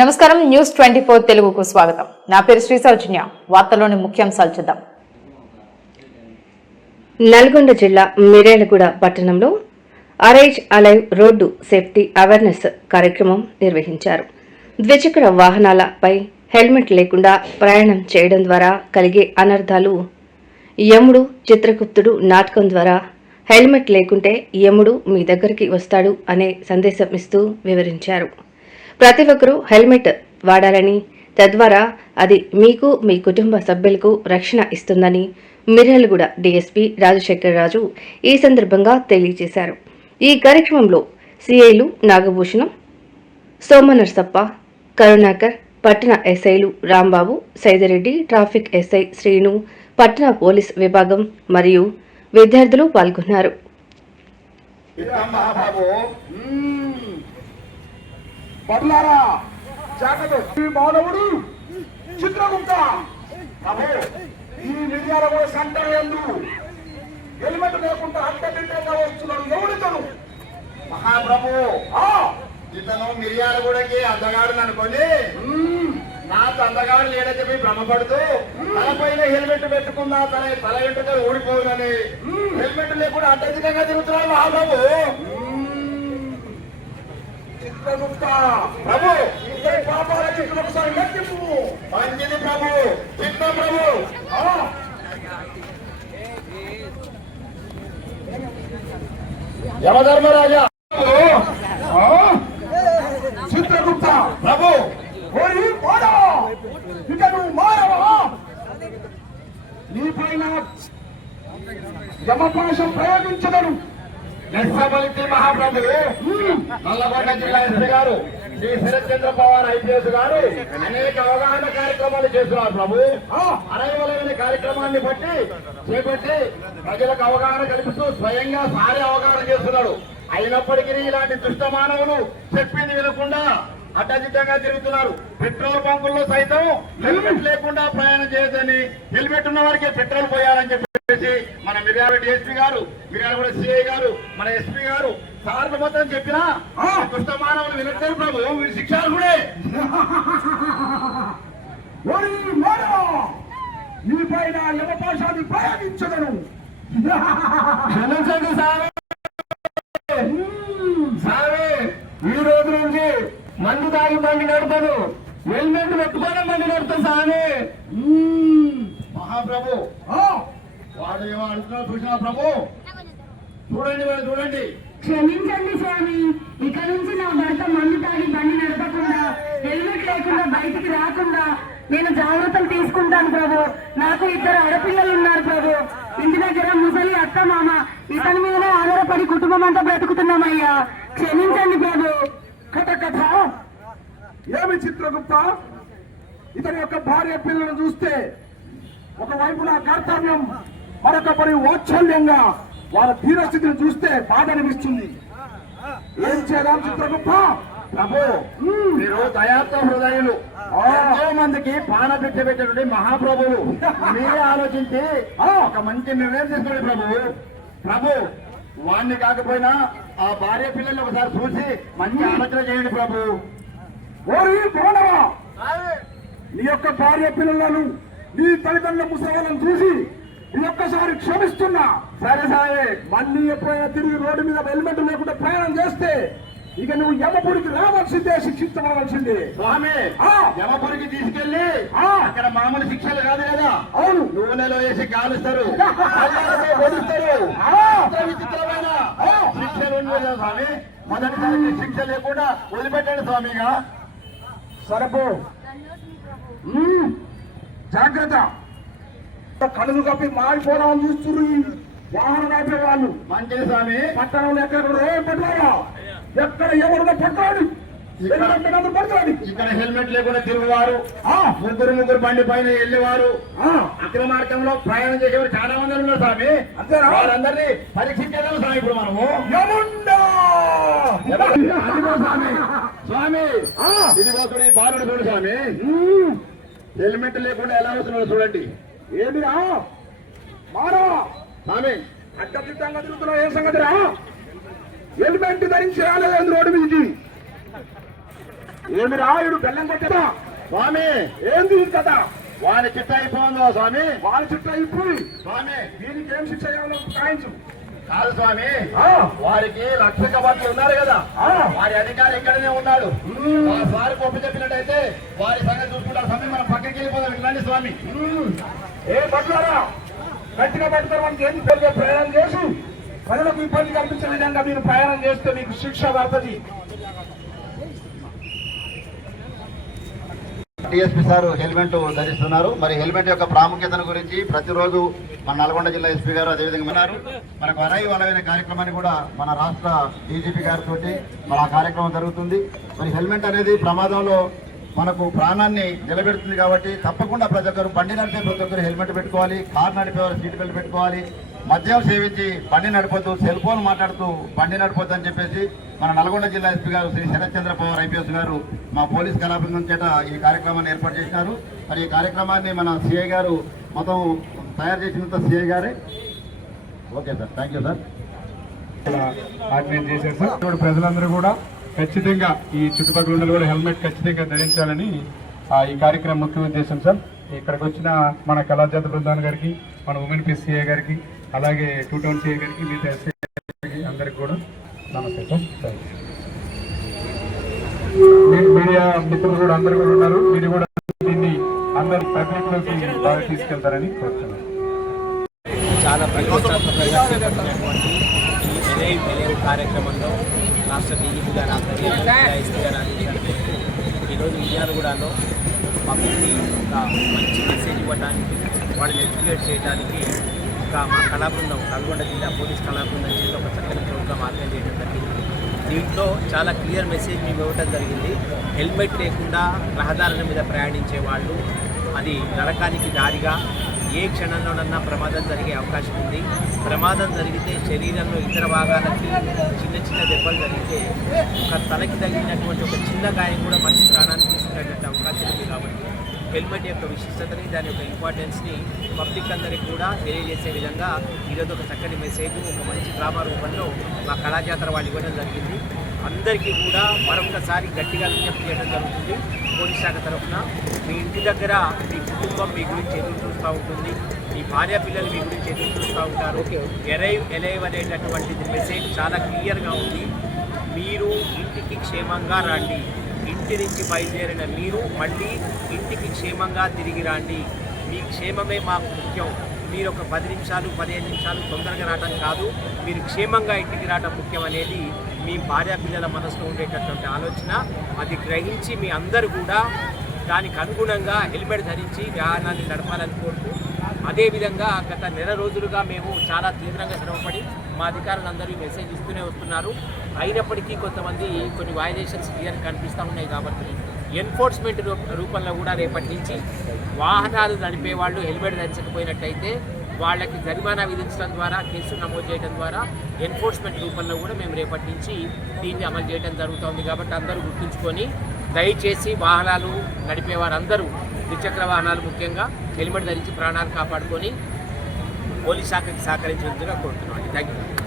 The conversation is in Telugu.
నమస్కారం న్యూస్ 24 తెలుగుకు స్వాగతం. నా పేరు శ్రీ సౌజన్య. వార్తల్లోని ముఖ్యాంశాలు చూద్దాం. నల్గొండ జిల్లా మిర్యాలగూడ పట్టణంలో arise alive road safety awareness కార్యక్రమం నిర్వహించారు. ద్విచక్ర వాహనాలపై హెల్మెట్ లేకుండా ప్రయాణం చేయడం ద్వారా కలిగే అనర్థాలు, యముడు చిత్రగుప్తుడు నాటకం ద్వారా హెల్మెట్ లేకుంటే యముడు మీ దగ్గరికి వస్తాడు అనే సందేశం ఇస్తూ వివరించారు. ప్రతి ఒక్కరూ హెల్మెట్ వాడాలని, తద్వారా అది మీకు మీ కుటుంబ సభ్యులకు రక్షణ ఇస్తుందని మిర్యాలగూడ డీఎస్పీ రాజశేఖర్ రాజు ఈ సందర్భంగా తెలియజేశారు. ఈ కార్యక్రమంలో సిఐలు నాగభూషణం, సోమనర్సప్ప, కరుణాకర్, పట్టణ ఎస్ఐలు రాంబాబు, సైదిరెడ్డి, ట్రాఫిక్ ఎస్ఐ శ్రీను, పట్టణ పోలీస్ విభాగం మరియు విద్యార్థులు పాల్గొన్నారు. బట్లారా జాగ్రత్త. మానవుడు చిత్రగుప్త ఈ మిర్యాలగూడ సెంటర్ యందు హెల్మెట్ లేకుండా అడ్డదిడ్డంగా వస్తున్నాడు. ఎవరితను? మహాప్రభు, ఇతను మిర్యాలగూడకి అందగాడు అనుకోండి, నాకు అందగాడు లేడని చెప్పి భ్రమపడుతూ తలపైన హెల్మెట్ పెట్టుకున్నా తల వెంట్రుకలు ఊడిపోవునని హెల్మెట్ లేకుండా అడ్డదిడ్డంగా తిరుగుతున్నాడు. మహాప్రభు, చిత్రగుప్త ప్రభు, పాపాల చిత్రగుప్తాన్ని లెక్కింపు. మంచిది ప్రభు. చిత్త ప్రభు, యమధర్మరాజా. చిత్రగుప్త ప్రభు, ఇక నువ్వు మారవా? నీ పైన యమపాశం ప్రయోగించదను. లెక్కబలికి మహాప్రభు. నల్లగొండ జిల్లా ఎస్పీ గారు శ్రీ శరత్చంద్ర పవార్ ఐపీఎస్ గారు అనేక అవగాహన కార్యక్రమాలు చేస్తున్నారు ప్రభు. అరైవలైన కార్యక్రమాన్ని చేపట్టి ప్రజలకు అవగాహన కల్పిస్తూ స్వయంగా సారే అవగాహన చేస్తున్నాడు. అయినప్పటికీ ఇలాంటి దుష్ట మానవులు చెప్పింది వినకుండా అడ్డదిడ్డంగా తిరుగుతున్నారు. పెట్రోల్ బంకుల్లో సైతం హెల్మెట్ లేకుండా ప్రయాణం చేయొద్దని, హెల్మెట్ ఉన్న వారికి పెట్రోల్ పోయాలని చెప్పేసి మన మిర్యాలగూడ డిఎస్పీ గారు, మిర్యాలగూడ సిఐ గారు, మన ఎస్పీ గారు సార్లు మొత్తం చెప్పినా దుష్ట మానవులు వినట్లేదు ప్రభు. వీరి శిక్షార్హుడే. నీ పైన యమపాశాన్ని ప్రయోగించదను. క్షమించండి సార్. ఈ రోజు నుంచి మందు తాగి బండి నడపదు, హెల్మెట్ పెట్టుకోవడం బండి నడుపుతాం సామి. మహాప్రభు, వాడు ఏమో అంటున్నా చూసినా ప్రభు. చూడండి వాడు, చూడండి. క్షమించండి స్వామి, ఇక నుంచి నా భర్త మందు తాగి బండి నడపకుండా, హెల్మెట్ లేకుండా బయటికి రాకుండా నేను జాగ్రత్తలు తీసుకుంటాను ప్రభు. నాకు 2 ఆడపిల్లలు ఉన్నారు ప్రభు. ఇంటి దగ్గర ముసలి అత్త మామ, ఇతని మీదనే ఆధారపడి కుటుంబం అంతా బ్రతుకుతున్నామయ్యా. క్షమించండి ప్రభు. కథ ఏమి చిత్రగుప్త? ఇతని యొక్క భార్య పిల్లలను చూస్తే ఒకవైపు నా కర్తవ్యం, మరొకపరి వాత్సల్యంగా వాళ్ళ ధీరస్థితిని చూస్తే బాధ అనిపిస్తుంది. ఏం చేద్దాం చిత్రగుప్త? ప్రభు, మీరు దయాత్మ హృదయులు, ఎంతో మందికి పానభిక్ష పెట్టినటువంటి మహాప్రభువులు. మీరే ఆలోచించి ఒక మంచి నిర్ణయం తీసుకోండి ప్రభు. ప్రభు, వాణ్ణి కాకపోయినా ఆ భార్య పిల్లల్ని ఒకసారి చూసి మంచి ఆలోచన చేయండి ప్రభు. ఓరి పోనవా, నీ యొక్క భార్య పిల్లలను, నీ తల్లిదండ్రుల ముసలాలను చూసి నీ ఒక్కసారి క్షమిస్తున్నా. సరే సరే, మళ్ళీ ఎప్పుడైనా తిరిగి రోడ్డు మీద హెల్మెట్ లేకుండా ప్రయాణం చేస్తే ఇక నువ్వు యమపురికి రావాల్సిందే, శిక్షించవలసిందే. స్వామి, యమపురికి తీసుకెళ్లి అక్కడ మామూలు శిక్షలు కాదు కదా. అవును, నూనెలో వేసి కాలుస్తారు, విచిత్రమైన శిక్షలు ఉన్నాయి కదా స్వామి. మొదటిసారి శిక్ష లేకుండా వదిలిపెట్టండి స్వామిగా. సరపో జాగ్రత్త. కడుగు కప్పి మారిపోవడం చూస్తున్నారు ఈ వాహనం నడిపే వాళ్ళు. మంచిది స్వామి. పట్టణంలో ఎక్కడ పట్టాలా, ఎక్కడ ఎవరున్నా పట్టాలి, పడతాడు. ఇక్కడ హెల్మెట్ లేకుండా తిరుగువారు, ముగ్గురు బండి పైన వెళ్ళేవారు, అక్రమార్గంలో ప్రయాణం చేసేవారు చాలా మంది ఉన్నారు స్వామి. అంతేనా? వారందరినీ పరీక్షించగలం స్వామి. ఇప్పుడు మనము స్వామి స్వామి ఇదిగో చూడండి, బాలుడు చూడు స్వామి. హెల్మెట్ లేకుండా ఎలా వస్తున్నాడు చూడండి. ఏమిరా మారా స్వామి, అడ్డదిడ్డంగా తిరుగుతున్నావు, ఏం సంగతిరా? హెల్మెట్ ధరించి రాలేదు రోడ్డు మీదకి. ఏమి రాయుడు బెల్లం కొట్టదా స్వామి ఏంది ఈ కథ? వాని చిట్ట అయిపోయిందో స్వామి. వాళ్ళ చుట్టూ అయిపోయి స్వామి దీనికి ఏం శిక్ష కావాలో కాయించు. కాదు స్వామి, ఆ, వారికి రక్షక భటులు ఉన్నారు కదా, ఆ. వారి అధికారి ఇక్కడనే ఉన్నాడు. వారికి ఒప్పు చెప్పినట్టయితే వారి సంగతి చూసుకుంటారు స్వామి. మనం పక్కకి వెళ్ళిపోదాం. ఇట్లాంటి స్వామి. ఏ పట్లారా గట్టిగా పట్టుకొని మనకి ఏం తెలియ ప్రయాణం చేసి ప్రజలకు ఇబ్బంది కల్పించే విధంగా మీరు ప్రయాణం చేస్తే మీకు శిక్ష పడుతుంది. డిఎస్పీ సార్ హెల్మెట్ ధరిస్తున్నారు. మరి హెల్మెట్ యొక్క ప్రాముఖ్యతను గురించి ప్రతిరోజు మన నల్గొండ జిల్లా ఎస్పీ గారు అదేవిధంగా ఉన్నారు. మనకు అరైవలైన కార్యక్రమాన్ని కూడా మన రాష్ట్ర డీజీపీ గారితో మన ఆ కార్యక్రమం జరుగుతుంది. మరి హెల్మెట్ అనేది ప్రమాదంలో మనకు ప్రాణాన్ని నిలబెడుతుంది కాబట్టి తప్పకుండా ప్రతి ఒక్కరు బండి నడిపే ప్రతి ఒక్కరు హెల్మెట్ పెట్టుకోవాలి. కారు నడిపేవారు సీట్ బెల్ట్ పెట్టుకోవాలి. మద్యం సేవించి బండి నడిపోతూ సెల్ ఫోన్ మాట్లాడుతూ బండి నడిపోద్దు అని చెప్పేసి మన నల్గొండ జిల్లా ఎస్పీ గారు శ్రీ శరత్ చంద్ర పవార్ ఐపీఎస్ గారు మా పోలీస్ కళాబృందం చేత ఈ కార్యక్రమాన్ని ఏర్పాటు చేసినారు. మరి ఈ కార్యక్రమాన్ని మన సిఐ గారు మొత్తం తయారు చేసినంత సిఐ గారే. Okay sir, thank you sir. Organise చేశారు సార్. ఇప్పుడు ప్రజలందరూ కూడా ఖచ్చితంగా ఈ చుట్టుపక్కల ఉన్న కూడా హెల్మెట్ ఖచ్చితంగా ధరించాలని ఈ కార్యక్రమం ముఖ్య ఉద్దేశం సార్. ఇక్కడికి వచ్చిన మన కళాజాత బృందాన్ గారికి, మన ఉమెన్ పీస్ సిఐ గారికి, అలాగే టూ టౌన్ సిఐ గారికి, మిగతా ఎస్ఐ గారికి అందరికి కూడా నమస్తే సార్. మీడియా మిత్రులు కూడా అందరు కూడా ఉన్నారు. మీరు కూడా దీన్ని అందరు పబ్లిక్లోకి బాగా తీసుకెళ్తారని కోరుతున్నాను. చాలా ప్రతిష్టాత్మకంగా చేపట్టినటువంటి ఈ ఎలైవ్ కార్యక్రమంలో రాష్ట్ర డీజీపీ గారు ఆధ్వర్యంలో ఎస్పీ గారు ఆదేశాలు ఈరోజు విజయాలగూడలో పబ్లిక్కి ఒక మంచి మెసేజ్ ఇవ్వడానికి, వాళ్ళని ఎడ్యుకేట్ చేయడానికి ఇంకా మా కళాబృందం నల్గొండ జిల్లా పోలీస్ కళాబృందం చేత ఒక చక్కని ప్రోగ్రాం ఆర్గనైజ్ చేయడం జరిగింది. దీంట్లో చాలా క్లియర్ మెసేజ్ మేము ఇవ్వడం జరిగింది. హెల్మెట్ లేకుండా రహదారుల మీద ప్రయాణించే వాళ్ళు అది నరకానికి దారిగా, ఏ క్షణంలోనన్నా ప్రమాదం జరిగే అవకాశం ఉంది. ప్రమాదం జరిగితే శరీరంలో ఇతర భాగాలకి చిన్న చిన్న దెబ్బలు జరిగితే ఒక తలకి తగిలినటువంటి ఒక చిన్న గాయం కూడా మనిషి ప్రాణాన్ని తీసుకునేటువంటి అవకాశం ఉంది. కాబట్టి హెల్మెట్ యొక్క విశిష్టతని, దాని యొక్క ఇంపార్టెన్స్ని పబ్లిక్ అందరికీ కూడా తెలియజేసే విధంగా ఈరోజు ఒక చక్కని మెసేజ్ ఒక మంచి డ్రామా రూపంలో మా కళాజాతర వాళ్ళు ఇవ్వడం జరిగింది. అందరికీ కూడా మరొకసారి గట్టిగా విజ్ఞప్తి చేయడం జరుగుతుంది. పోలీస్ శాఖ తరఫున మీ ఇంటి దగ్గర మీ కుటుంబం మీ గురించి ఎదురు చూస్తూ ఉంటుంది, మీ భార్య పిల్లలు మీ గురించి ఎదురు చూస్తూ ఉంటారు. ఎలైవ్ అనేటటువంటిది మెసేజ్ చాలా క్లియర్గా ఉంది. మీరు ఇంటికి క్షేమంగా రండి. ఇంటి నుంచి బయలుదేరిన మీరు మళ్ళీ ఇంటికి క్షేమంగా తిరిగి రండి. మీ క్షేమమే మాకు ముఖ్యం. మీరు ఒక 10 నిమిషాలు 15 నిమిషాలు తొందరగా రావడం కాదు, మీరు క్షేమంగా ఇంటికి రావడం ముఖ్యం అనేది మీ భార్య పిల్లల మనసులో ఉండేటటువంటి ఆలోచన. అది గ్రహించి మీ అందరూ కూడా దానికి అనుగుణంగా హెల్మెట్ ధరించి వాహనాన్ని నడపాలని కోరుతూ, అదేవిధంగా గత నెల రోజులుగా మేము చాలా తీవ్రంగా శ్రమపడి మా అధికారులందరూ మెసేజ్ ఇస్తూనే వస్తున్నారు. అయినప్పటికీ కొంతమంది కొన్ని వయలేషన్స్ క్లియర్ కనిపిస్తూ ఉన్నాయి. కాబట్టి ఎన్ఫోర్స్మెంట్ రూపంలో కూడా రేపటి నుంచి వాహనాలు నడిపే వాళ్ళు హెల్మెట్ ధరించకపోయినట్టయితే వాళ్ళకి జరిమానా విధించడం ద్వారా, కేసులు నమోదు చేయడం ద్వారా ఎన్ఫోర్స్మెంట్ రూపంలో కూడా మేము రేపటి నుంచి దీన్ని అమలు చేయడం జరుగుతుంది. కాబట్టి అందరూ గుర్తుంచుకొని దయచేసి వాహనాలు నడిపే వారందరూ, ద్విచక్ర వాహనాలు ముఖ్యంగా హెల్మెట్ ధరించి ప్రాణాలు కాపాడుకొని పోలీస్ శాఖకి సహకరించేందుకు కోరుతున్నాం. Thank you.